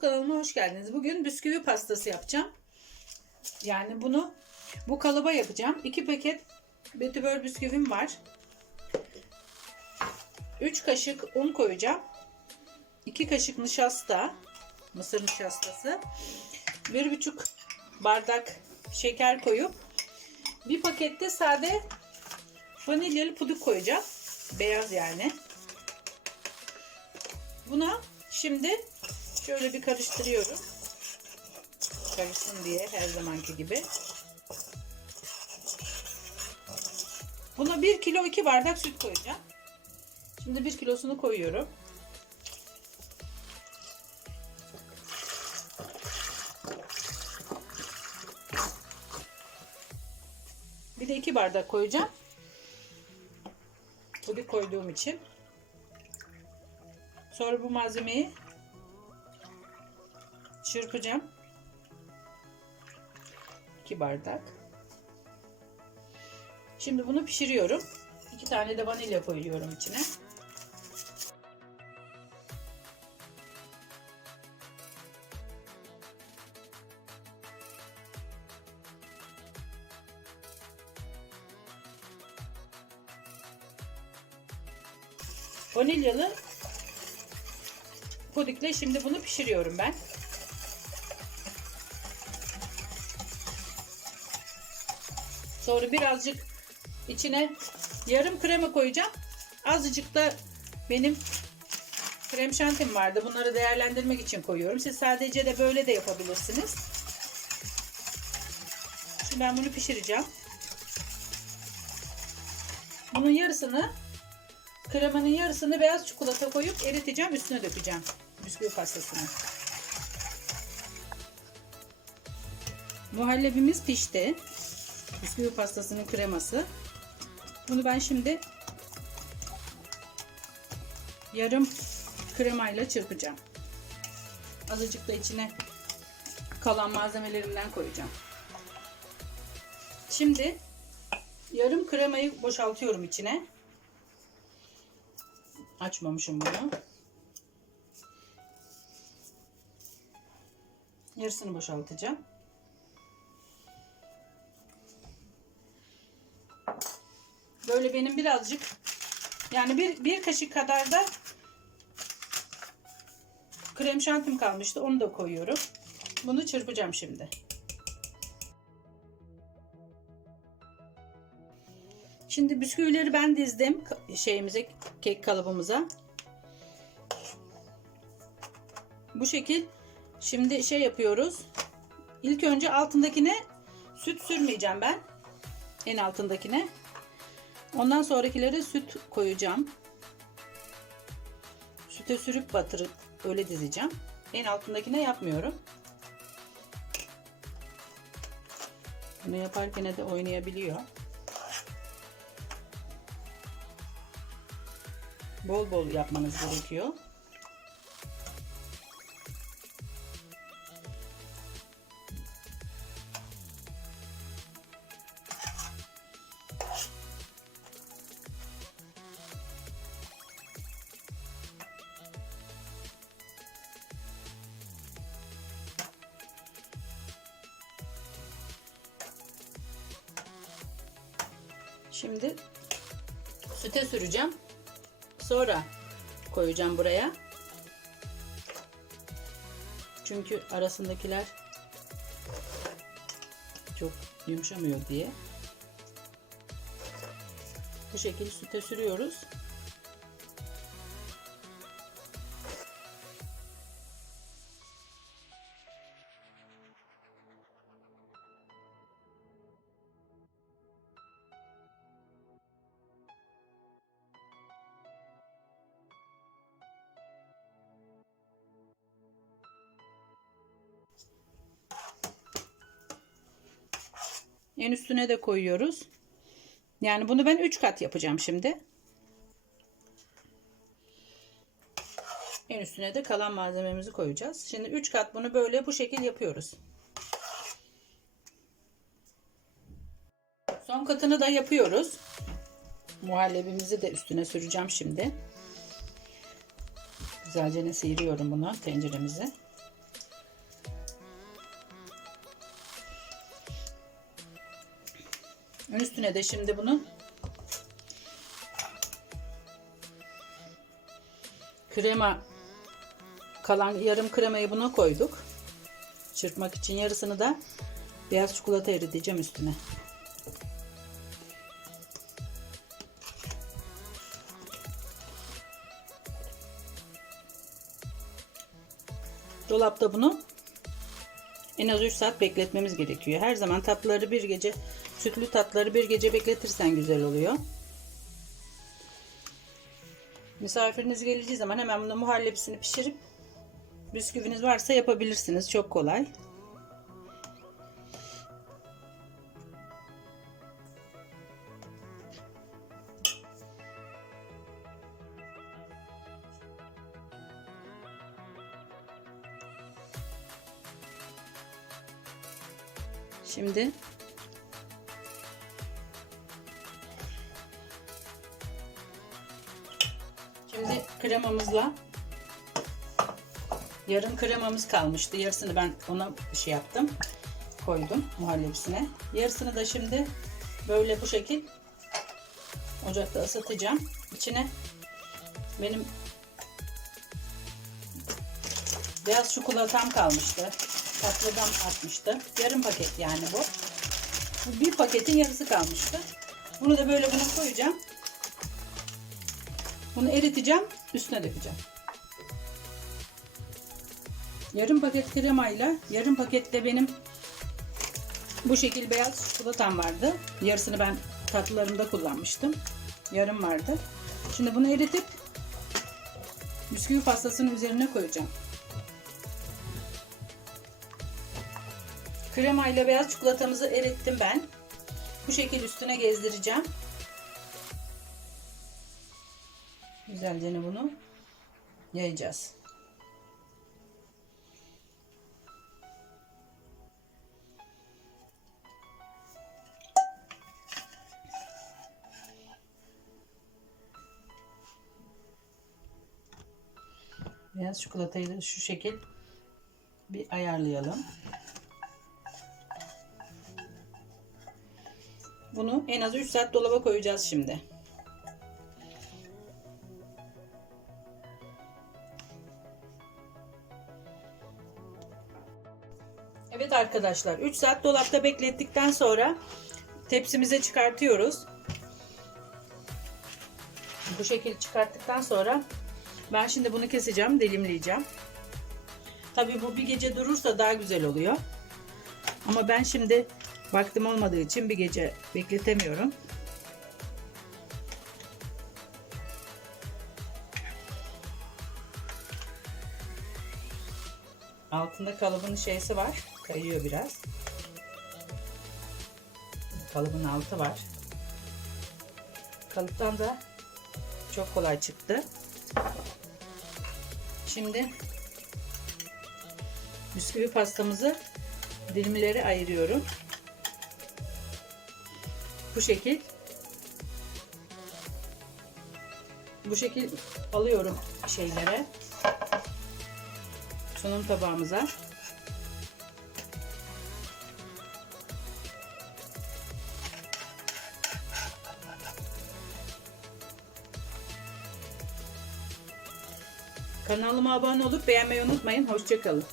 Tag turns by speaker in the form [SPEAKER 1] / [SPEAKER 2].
[SPEAKER 1] kanalıma hoş geldiniz. Bugün bisküvi pastası yapacağım. Yani bunu bu kalıba yapacağım. 2 paket betibör bisküvim var. 3 kaşık un koyacağım. 2 kaşık nişasta, mısır nişastası. 1,5 bardak şeker koyup bir pakette sade vanilyalı puding koyacağım. Beyaz yani. Buna şimdi şöyle bir karıştırıyorum. Karışsın diye her zamanki gibi. Buna 1 kilo 2 bardak süt koyacağım. Şimdi 1 kilosunu koyuyorum. Bir de 2 bardak koyacağım. Puding koyduğum için. Sonra bu malzemeyi çırpacağım. 2 bardak. Şimdi bunu pişiriyorum. 2 tane de vanilya koyuyorum içine. Vanilyalı pudikle şimdi bunu pişiriyorum ben. Sonra birazcık içine yarım krema koyacağım. Azıcık da benim krem şantim vardı. Bunları değerlendirmek için koyuyorum. Siz sadece de böyle de yapabilirsiniz. Şimdi ben bunu pişireceğim. Bunun yarısını kremanın yarısını beyaz çikolata koyup eriteceğim. Üstüne dökeceğim. Bisküvi pastasını. Muhallebimiz pişti. Bisküvi pastasının kreması. Bunu ben şimdi yarım kremayla çırpacağım. Azıcık da içine kalan malzemelerimden koyacağım. Şimdi yarım kremayı boşaltıyorum içine. Açmamışım bunu. Yarısını boşaltacağım. Böyle benim birazcık yani bir, bir kaşık kadar da krem şantim kalmıştı. Onu da koyuyorum. Bunu çırpacağım şimdi. Şimdi bisküvileri ben dizdim şeyimize, kek kalıbımıza. Bu şekil şimdi şey yapıyoruz. İlk önce altındakine süt sürmeyeceğim ben. En altındakine. Ondan sonrakilere süt koyacağım. Süte sürüp batırıp öyle dizeceğim. En altındakine yapmıyorum. Bunu yaparken de oynayabiliyor. Bol bol yapmanız gerekiyor. Şimdi süte süreceğim. Sonra koyacağım buraya. Çünkü arasındakiler çok yumuşamıyor diye. Bu şekilde süte sürüyoruz. En üstüne de koyuyoruz. Yani bunu ben 3 kat yapacağım şimdi. En üstüne de kalan malzememizi koyacağız. Şimdi 3 kat bunu böyle bu şekil yapıyoruz. Son katını da yapıyoruz. Muhallebimizi de üstüne süreceğim şimdi. Güzelce ne sıyırıyorum bunu tenceremizi. Üstüne de şimdi bunu krema kalan yarım kremayı buna koyduk. Çırpmak için yarısını da beyaz çikolata eriteceğim üstüne. Dolapta bunu en az 3 saat bekletmemiz gerekiyor. Her zaman tatlıları bir gece, sütlü tatlıları bir gece bekletirsen güzel oluyor. Misafiriniz geleceği zaman hemen bunu muhallebisini pişirip bisküviniz varsa yapabilirsiniz. Çok kolay. Şimdi kremamızla yarım kremamız kalmıştı. Yarısını ben ona şey yaptım. Koydum muhallebisine. Yarısını da şimdi böyle bu şekil ocakta ısıtacağım. İçine benim beyaz çikolatam kalmıştı. Tatlıdan atmıştı. Yarım paket yani. Bu Bir paketin yarısı kalmıştı. Bunu da böyle buna koyacağım. Bunu eriteceğim. Üstüne dökeceğim. Yarım paket kremayla yarım pakette benim bu şekil beyaz çikolatam vardı. Yarısını ben tatlılarımda kullanmıştım. Yarım vardı. Şimdi bunu eritip bisküvi pastasının üzerine koyacağım. Krema ile beyaz çikolatamızı erittim ben. Bu şekil üstüne gezdireceğim. Güzelce bunu yayacağız. Beyaz çikolatayı da şu şekil bir ayarlayalım. Bunu en az 3 saat dolaba koyacağız şimdi. Evet arkadaşlar 3 saat dolapta beklettikten sonra tepsimize çıkartıyoruz. Bu şekilde çıkarttıktan sonra ben şimdi bunu keseceğim, dilimleyeceğim. Tabii bu bir gece durursa daha güzel oluyor. Ama ben şimdi vaktim olmadığı için bir gece bekletemiyorum. Altında kalıbın şeysi var. Kayıyor biraz. Kalıbın altı var. Kalıptan da çok kolay çıktı. Şimdi bisküvi pastamızı dilimleri ayırıyorum. Bu şekil bu şekil alıyorum şeylere sunum tabağımıza. Kanalıma abone olup beğenmeyi unutmayın. Hoşçakalın.